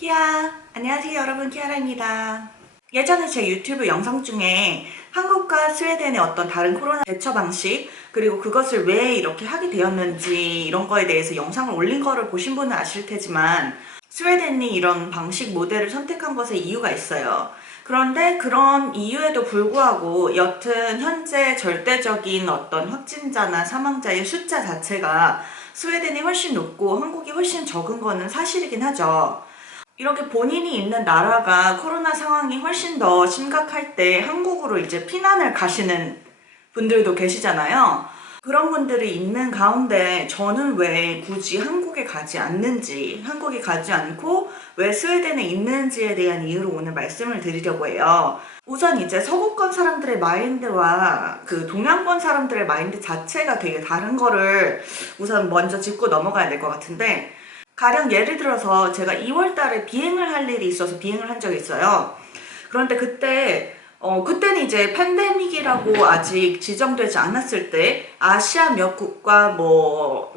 키아! 안녕하세요 여러분, 키아라입니다. 예전에 제 유튜브 영상 중에 한국과 스웨덴의 어떤 다른 코로나 대처 방식, 그리고 그것을 왜 이렇게 하게 되었는지 이런 거에 대해서 영상을 올린 거를 보신 분은 아실 테지만, 스웨덴이 이런 방식 모델을 선택한 것에 이유가 있어요. 그런데 그런 이유에도 불구하고 여튼 현재 절대적인 어떤 확진자나 사망자의 숫자 자체가 스웨덴이 훨씬 높고 한국이 훨씬 적은 거는 사실이긴 하죠. 이렇게 본인이 있는 나라가 코로나 상황이 훨씬 더 심각할 때 한국으로 이제 피난을 가시는 분들도 계시잖아요. 그런 분들이 있는 가운데 저는 왜 굳이 한국에 가지 않는지, 한국에 가지 않고 왜 스웨덴에 있는지에 대한 이유로 오늘 말씀을 드리려고 해요. 우선 이제 서구권 사람들의 마인드와 그 동양권 사람들의 마인드 자체가 되게 다른 거를 우선 먼저 짚고 넘어가야 될 것 같은데, 가령 예를 들어서 제가 2월 달에 비행을 할 일이 있어서 비행을 한 적이 있어요. 그런데 그때는 이제 팬데믹이라고 아직 지정되지 않았을 때 아시아 몇 국가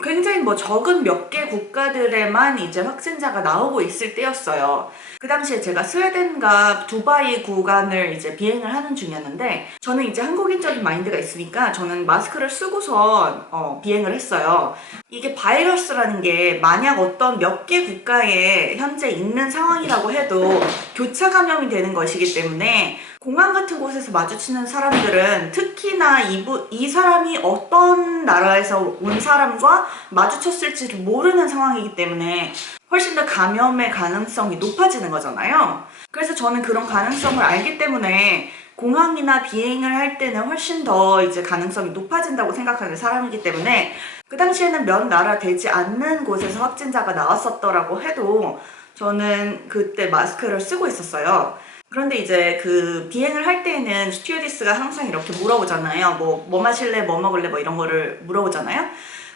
굉장히 적은 몇 개 국가들에만 이제 확진자가 나오고 있을 때였어요. 그 당시에 제가 스웨덴과 두바이 구간을 이제 비행을 하는 중이었는데, 저는 이제 한국인적인 마인드가 있으니까 저는 마스크를 쓰고선 비행을 했어요. 이게 바이러스라는 게 만약 어떤 몇 개 국가에 현재 있는 상황이라고 해도 교차 감염이 되는 것이기 때문에 공항 같은 곳에서 마주치는 사람들은 특히나 이 사람이 어떤 나라에서 온 사람과 마주쳤을지를 모르는 상황이기 때문에 훨씬 더 감염의 가능성이 높아지는 거잖아요. 그래서 저는 그런 가능성을 알기 때문에 공항이나 비행을 할 때는 훨씬 더 이제 가능성이 높아진다고 생각하는 사람이기 때문에, 그 당시에는 몇 나라 되지 않는 곳에서 확진자가 나왔었더라고 해도 저는 그때 마스크를 쓰고 있었어요. 그런데 이제 그 비행을 할 때는 스튜어디스가 항상 이렇게 물어보잖아요. 뭐 마실래, 뭐 먹을래, 뭐 이런 거를 물어보잖아요.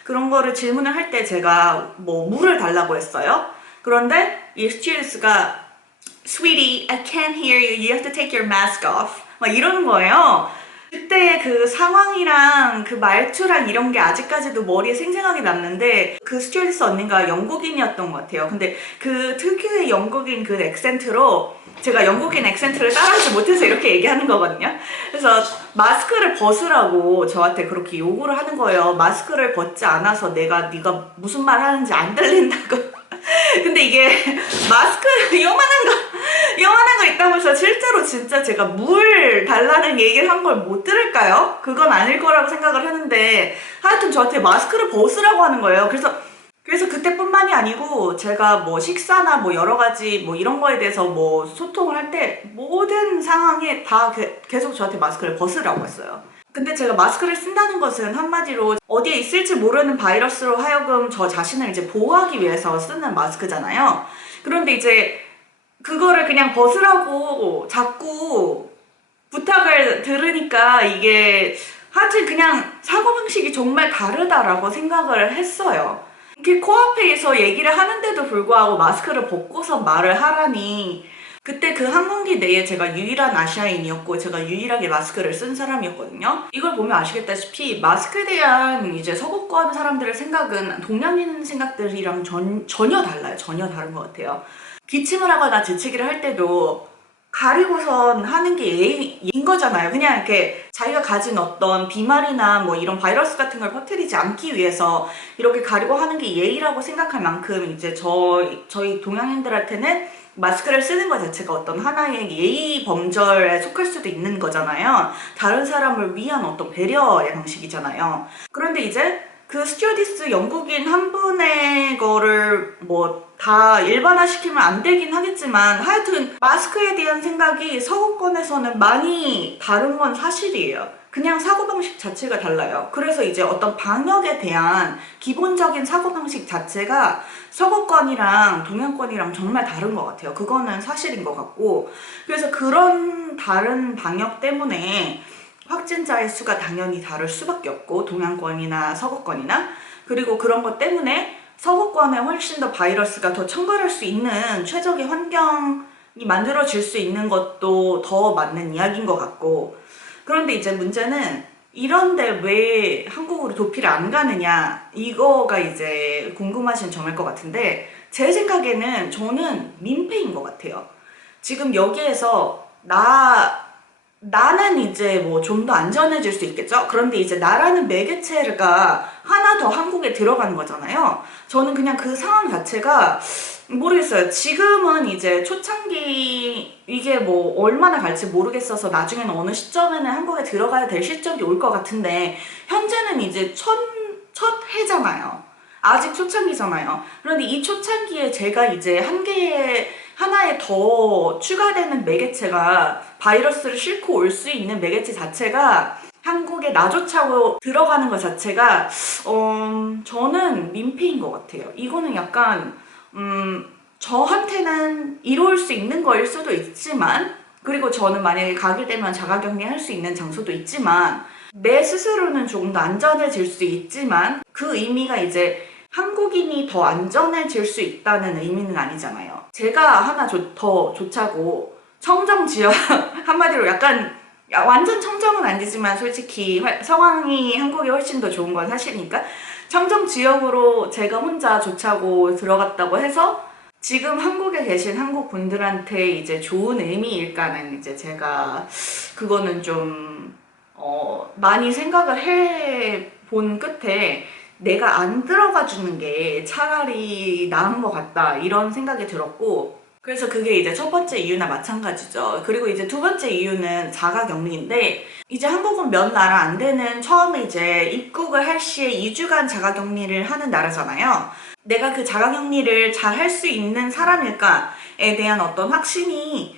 그런 거를 질문을 할 때 제가 물을 달라고 했어요. 그런데 이 스튜어디스가 Sweetie, I can't hear you. You have to take your mask off. 막 이러는 거예요. 그때 그 상황이랑 그 말투랑 이런 게 아직까지도 머리에 생생하게 남는데, 그 스튜어디스 언니가 영국인이었던 것 같아요. 근데 그 특유의 영국인 그 액센트로 제가 영국인 액센트를 따라하지 못해서 이렇게 얘기하는 거거든요. 그래서 마스크를 벗으라고 저한테 그렇게 요구를 하는 거예요. 마스크를 벗지 않아서 네가 무슨 말 하는지 안 들린다고. 근데 이게 마스크 요만한 거 있다고 해서 실제로 진짜 제가 물 달라는 얘기를 한 걸 못 들을까요? 그건 아닐 거라고 생각을 했는데, 하여튼 저한테 마스크를 벗으라고 하는 거예요. 그래서 그때뿐만이 아니고 제가 식사나 여러 가지 이런 거에 대해서 소통을 할 때 모든 상황에 다 계속 저한테 마스크를 벗으라고 했어요. 근데 제가 마스크를 쓴다는 것은 한마디로 어디에 있을지 모르는 바이러스로 하여금 저 자신을 이제 보호하기 위해서 쓰는 마스크잖아요. 그런데 이제 그거를 그냥 벗으라고 자꾸 부탁을 들으니까 이게 하여튼 그냥 사고방식이 정말 다르다라고 생각을 했어요. 이렇게 코앞에서 얘기를 하는데도 불구하고 마스크를 벗고서 말을 하라니. 그때 그 항공기 내에 제가 유일한 아시아인이었고 제가 유일하게 마스크를 쓴 사람이었거든요. 이걸 보면 아시겠다시피 마스크에 대한 이제 서구권 사람들의 생각은 동양인 생각들이랑 전혀 달라요. 전혀 다른 것 같아요. 기침을 하거나 재채기를 할 때도 가리고선 하는 게 예의인 거잖아요. 그냥 이렇게 자기가 가진 어떤 비말이나 이런 바이러스 같은 걸 퍼뜨리지 않기 위해서 이렇게 가리고 하는 게 예의라고 생각할 만큼 이제 저희 동양인들한테는 마스크를 쓰는 것 자체가 어떤 하나의 예의 범절에 속할 수도 있는 거잖아요. 다른 사람을 위한 어떤 배려의 방식이잖아요. 그런데 이제 그 스튜어디스 영국인 한 분의 거를 다 일반화시키면 안 되긴 하겠지만, 하여튼 마스크에 대한 생각이 서구권에서는 많이 다른 건 사실이에요. 그냥 사고방식 자체가 달라요. 그래서 이제 어떤 방역에 대한 기본적인 사고방식 자체가 서구권이랑 동양권이랑 정말 다른 것 같아요. 그거는 사실인 것 같고, 그래서 그런 다른 방역 때문에 확진자의 수가 당연히 다를 수밖에 없고, 동양권이나 서구권이나. 그리고 그런 것 때문에 서구권에 훨씬 더 바이러스가 더 청발할 수 있는 최적의 환경이 만들어질 수 있는 것도 더 맞는 이야기인 것 같고. 그런데 이제 문제는 이런데 왜 한국으로 도피를 안 가느냐, 이거가 이제 궁금하신 점일 것 같은데, 제 생각에는 저는 민폐인 것 같아요. 지금 여기에서 나는 이제 뭐 좀 더 안전해질 수 있겠죠? 그런데 이제 나라는 매개체가 하나 더 한국에 들어가는 거잖아요. 저는 그냥 그 상황 자체가 모르겠어요. 지금은 이제 초창기 이게 뭐 얼마나 갈지 모르겠어서 나중에는 어느 시점에는 한국에 들어가야 될 시점이 올 것 같은데 현재는 이제 첫 해잖아요. 아직 초창기잖아요. 그런데 이 초창기에 제가 이제 하나에 더 추가되는 매개체가 바이러스를 싣고 올 수 있는 매개체 자체가 한국에 나조차고 들어가는 것 자체가 저는 민폐인 것 같아요. 이거는 약간 저한테는 이룰 수 있는 거일 수도 있지만 그리고 저는 만약에 가게 되면 자가격리 할 수 있는 장소도 있지만 내 스스로는 조금 더 안전해질 수 있지만 그 의미가 이제 한국인이 더 안전해질 수 있다는 의미는 아니잖아요. 제가 하나 더 좋자고 청정지역 한마디로 약간 완전 청정은 아니지만 솔직히 상황이 한국이 훨씬 더 좋은 건 사실이니까 청정지역으로 제가 혼자 좋자고 들어갔다고 해서 지금 한국에 계신 한국 분들한테 이제 좋은 의미일까는 이제 제가 그거는 좀 많이 생각을 해본 끝에 내가 안 들어가 주는 게 차라리 나은 것 같다 이런 생각이 들었고 그래서 그게 이제 첫 번째 이유나 마찬가지죠. 그리고 이제 두 번째 이유는 자가격리인데 이제 한국은 몇 나라 안 되는 처음에 이제 입국을 할 시에 2주간 자가격리를 하는 나라잖아요. 내가 그 자가격리를 잘 할 수 있는 사람일까에 대한 어떤 확실히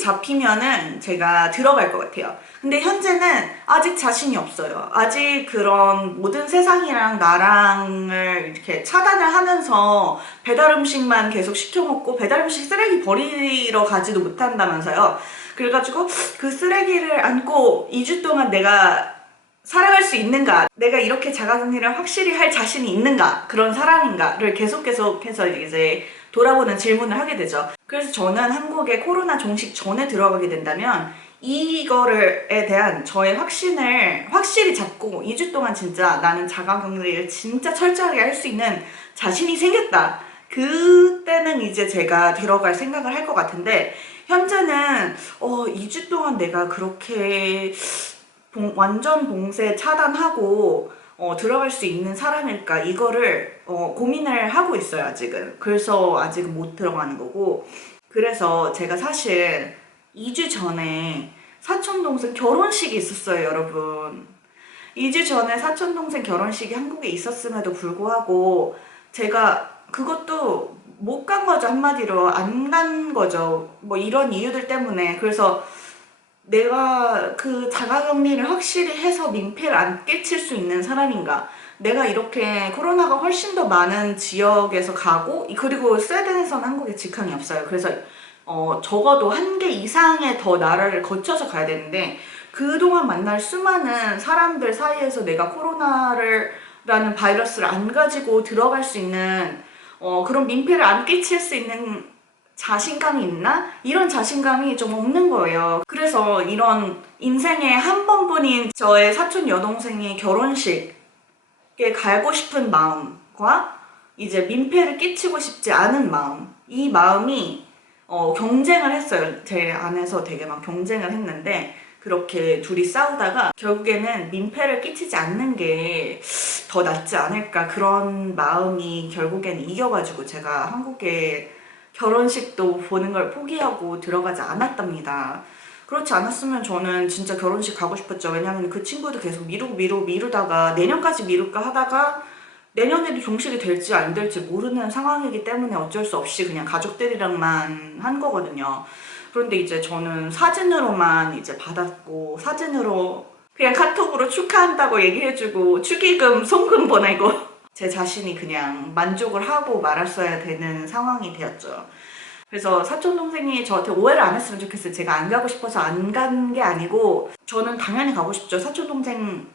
잡히면은 제가 들어갈 것 같아요. 근데 현재는 아직 자신이 없어요. 아직 그런 모든 세상이랑 나랑을 이렇게 차단을 하면서 배달 음식만 계속 시켜 먹고 배달 음식 쓰레기 버리러 가지도 못한다면서요. 그래가지고 그 쓰레기를 안고 2주 동안 내가 살아갈 수 있는가? 내가 이렇게 자가격리를 확실히 할 자신이 있는가? 그런 사람인가를 계속해서 이제 돌아보는 질문을 하게 되죠. 그래서 저는 한국에 코로나 종식 전에 들어가게 된다면 이거에 대한 저의 확신을 확실히 잡고 2주 동안 진짜 나는 자가격리를 진짜 철저하게 할 수 있는 자신이 생겼다. 그때는 이제 제가 들어갈 생각을 할 것 같은데 현재는 2주 동안 내가 그렇게 완전 봉쇄 차단하고 들어갈 수 있는 사람일까 이거를 고민을 하고 있어요 아직은. 그래서 아직은 못 들어가는 거고 그래서 제가 사실 2주 전에 사촌동생 결혼식이 있었어요 여러분. 2주 전에 사촌동생 결혼식이 한국에 있었음에도 불구하고 제가 그것도 못 간 거죠. 한마디로 안 간 거죠. 뭐 이런 이유들 때문에. 그래서 내가 그 자가격리를 확실히 해서 민폐를 안 끼칠 수 있는 사람인가? 내가 이렇게 코로나가 훨씬 더 많은 지역에서 가고 그리고 스웨덴에서는 한국에 직항이 없어요. 그래서 적어도 한 개 이상의 더 나라를 거쳐서 가야 되는데 그동안 만날 수많은 사람들 사이에서 내가 라는 바이러스를 안 가지고 들어갈 수 있는 그런 민폐를 안 끼칠 수 있는 자신감이 있나? 이런 자신감이 좀 없는 거예요. 그래서 이런 인생의 한 번뿐인 저의 사촌 여동생의 결혼식에 가고 싶은 마음과 이제 민폐를 끼치고 싶지 않은 마음, 이 마음이 경쟁을 했어요. 제 안에서 되게 막 경쟁을 했는데 그렇게 둘이 싸우다가 결국에는 민폐를 끼치지 않는 게 더 낫지 않을까 그런 마음이 결국에는 이겨가지고 제가 한국에 결혼식도 보는 걸 포기하고 들어가지 않았답니다. 그렇지 않았으면 저는 진짜 결혼식 가고 싶었죠. 왜냐면 그 친구도 계속 미루다가 내년까지 미룰까 하다가 내년에도 종식이 될지 안 될지 모르는 상황이기 때문에 어쩔 수 없이 그냥 가족들이랑만 한 거거든요. 그런데 이제 저는 사진으로만 이제 받았고 사진으로 그냥 카톡으로 축하한다고 얘기해주고 축의금, 송금 보내고 제 자신이 그냥 만족을 하고 말았어야 되는 상황이 되었죠. 그래서 사촌동생이 저한테 오해를 안 했으면 좋겠어요. 제가 안 가고 싶어서 안 간 게 아니고 저는 당연히 가고 싶죠. 사촌동생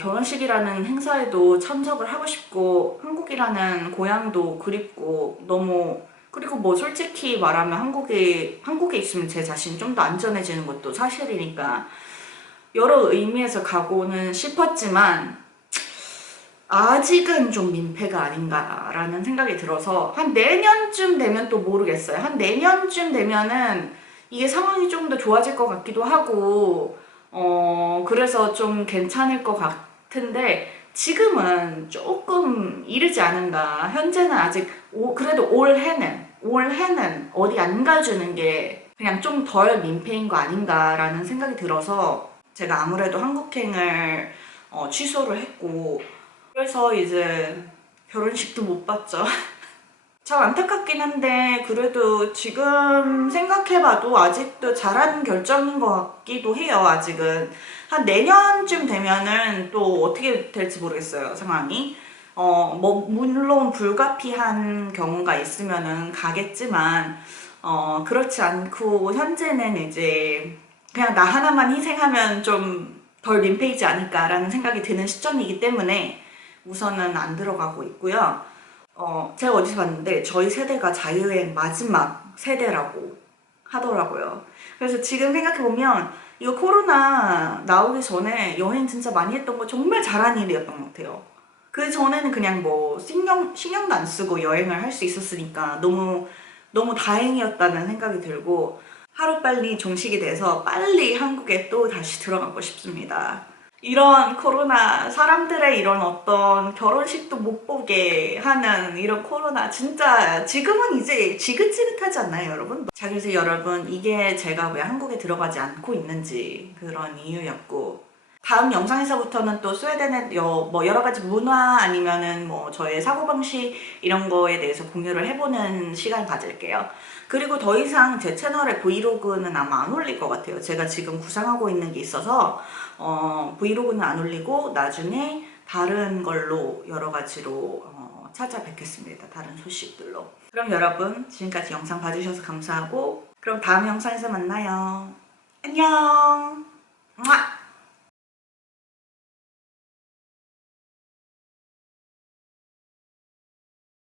결혼식이라는 행사에도 참석을 하고 싶고 한국이라는 고향도 그립고 너무 그리고 뭐 솔직히 말하면 한국에 있으면 제 자신이 좀 더 안전해지는 것도 사실이니까 여러 의미에서 가고는 싶었지만 아직은 좀 민폐가 아닌가라는 생각이 들어서 한 내년쯤 되면 또 모르겠어요. 한 내년쯤 되면은 이게 상황이 좀 더 좋아질 것 같기도 하고 그래서 좀 괜찮을 것 같은데 지금은 조금 이르지 않은가. 현재는 아직 그래도 올해는 어디 안 가주는 게 그냥 좀 덜 민폐인 거 아닌가라는 생각이 들어서 제가 아무래도 한국행을 취소를 했고 그래서 이제 결혼식도 못 봤죠. 참 안타깝긴 한데 그래도 지금 생각해봐도 아직도 잘한 결정인 것 같기도 해요. 아직은 한 내년쯤 되면은 또 어떻게 될지 모르겠어요. 상황이 뭐 물론 불가피한 경우가 있으면은 가겠지만 그렇지 않고 현재는 이제 그냥 나 하나만 희생하면 좀 덜 민폐이지 않을까라는 생각이 드는 시점이기 때문에 우선은 안 들어가고 있고요. 제가 어디서 봤는데 저희 세대가 자유여행 마지막 세대라고 하더라고요. 그래서 지금 생각해보면 이거 코로나 나오기 전에 여행 진짜 많이 했던 거 정말 잘한 일이었던 것 같아요. 그 전에는 그냥 뭐 신경도 안 쓰고 여행을 할 수 있었으니까 너무 다행이었다는 생각이 들고 하루빨리 종식이 돼서 빨리 한국에 또 다시 들어가고 싶습니다. 이런 코로나, 사람들의 이런 어떤 결혼식도 못 보게 하는 이런 코로나, 진짜 지금은 이제 지긋지긋하지 않나요, 여러분? 자, 그래서 여러분, 이게 제가 왜 한국에 들어가지 않고 있는지 그런 이유였고, 다음 영상에서부터는 또 스웨덴의 뭐 여러 가지 문화 아니면은 뭐 저의 사고방식 이런 거에 대해서 공유를 해보는 시간 가질게요. 그리고 더 이상 제 채널에 브이로그는 아마 안 올릴 것 같아요. 제가 지금 구상하고 있는 게 있어서 브이로그는 안 올리고 나중에 다른 걸로 여러 가지로 찾아뵙겠습니다. 다른 소식들로. 그럼 여러분 지금까지 영상 봐주셔서 감사하고 그럼 다음 영상에서 만나요. 안녕.